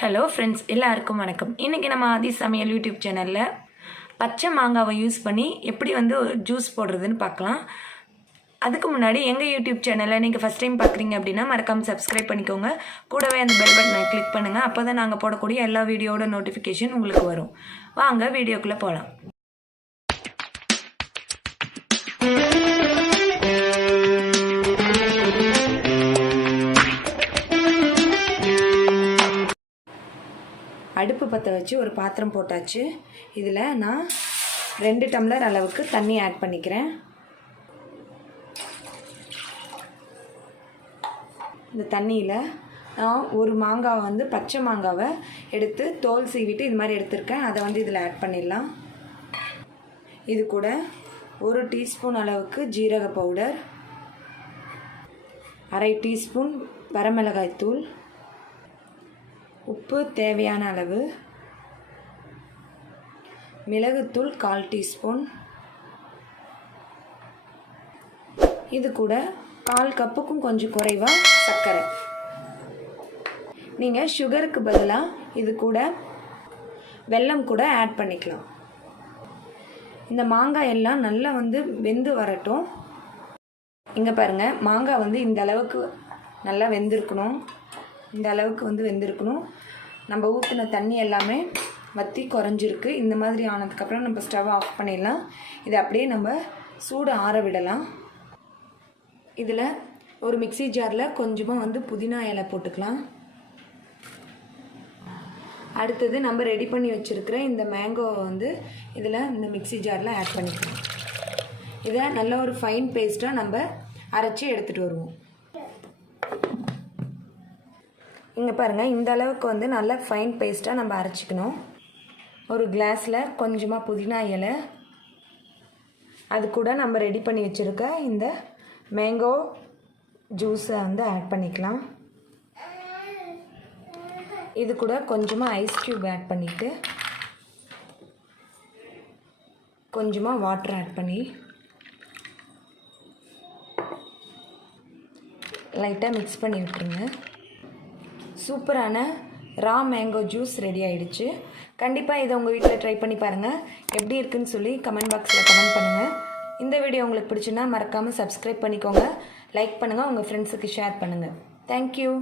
Hello friends, எல்லாருக்கும் வணக்கம். இன்றைக்கி நம்ம ஆதி சமையல் யூடியூப் சேனலில் பச்சை மாங்காவை யூஸ் பண்ணி எப்படி ஜூஸ் போடுறதுன்னு பார்க்கலாம். அதுக்கு முன்னாடி எங்கள் யூடியூப் சேனலை நீங்கள் ஃபஸ்ட் டைம் பார்க்குறீங்க அப்படின்னா மறக்காமல் சப்ஸ்கிரைப் பண்ணிக்கோங்க. கூடவே அந்த பெல் பட்டனை கிளிக் பண்ணுங்கள். அப்போ தான் நாங்கள் போடக்கூடிய எல்லா வீடியோட நோட்டிஃபிகேஷன் உங்களுக்கு வரும். வாங்க வீடியோக்குள்ளே போகலாம். அடுப்பு பற்ற வச்சு ஒரு பாத்திரம் போட்டாச்சு. இதில் நான் 2 டம்ளர் அளவுக்கு தண்ணி ஆட் பண்ணிக்கிறேன். இந்த தண்ணியில் நான் ஒரு மாங்காவை பச்சை மாங்காவை எடுத்து தோல் சீவிட்டு இது மாதிரி எடுத்திருக்கேன். அதை இதில் ஆட் பண்ணிடலாம். இது கூட 1 டீஸ்பூன் அளவுக்கு ஜீரக பவுடர், 1/2 டீஸ்பூன் வரமிளகாய் தூள், உப்பு தேவையான அளவு, மிளகுத்தூள் 1/4 டீஸ்பூன், இது கூட 1/4 கப்புக்கும் கொஞ்சம் குறைவாக சர்க்கரை. நீங்கள் சுகருக்கு பதிலாக இது கூட வெல்லம் கூட ஆட் பண்ணிக்கலாம். இந்த மாங்காய் எல்லாம் நல்லா வெந்து வரட்டும். இங்கே பாருங்கள், மாங்காய் இந்த அளவுக்கு நல்லா வெந்திருக்கணும். இந்த அளவுக்கு வெந்திருக்கணும். நம்ம ஊற்றின தண்ணி எல்லாமே வற்றி குறைஞ்சிருக்கு. இந்த மாதிரி ஆனதுக்கப்புறம் நம்ம ஸ்டவ் ஆஃப் பண்ணிடலாம். இதை அப்படியே நம்ம சூடு ஆற விடலாம். இதில் ஒரு மிக்ஸி ஜாரில் கொஞ்சமாக புதினா இலை போட்டுக்கலாம். அடுத்தது நம்ம ரெடி பண்ணி வச்சுருக்கிற இந்த மேங்கோவை இதில் இந்த மிக்ஸி ஜாரில் ஆட் பண்ணிக்கலாம். இதை நல்ல ஒரு ஃபைன் பேஸ்ட்டாக நம்ம அரைச்சி எடுத்துகிட்டு வருவோம். இங்கே பாருங்கள், இந்த அளவுக்கு நல்லா ஃபைன் பேஸ்ட்டாக நம்ம அரைச்சிக்கணும். ஒரு கிளாஸில் கொஞ்சமாக புதினா இலை, அது கூட நம்ம ரெடி பண்ணி வச்சுருக்க இந்த மேங்கோ ஜூஸை ஆட் பண்ணிக்கலாம். இது கூட கொஞ்சமாக ஐஸ் க்யூப் ஆட் பண்ணிவிட்டு கொஞ்சமாக வாட்டர் ஆட் பண்ணி லைட்டாக மிக்ஸ் பண்ணி விட்டுருங்க. சூப்பரான ரா மேங்கோ ஜூஸ் ரெடி ஆகிடுச்சு. கண்டிப்பாக இதை உங்கள் வீட்டில் ட்ரை பண்ணி பாருங்கள். எப்படி இருக்குன்னு சொல்லி கமெண்ட் பாக்ஸில் கமெண்ட் பண்ணுங்கள். இந்த வீடியோ உங்களுக்கு பிடிச்சுன்னா மறக்காமல் சப்ஸ்கிரைப் பண்ணிக்கோங்க, லைக் பண்ணுங்கள், உங்கள் ஃப்ரெண்ட்ஸுக்கு ஷேர் பண்ணுங்கள். தேங்க்யூ.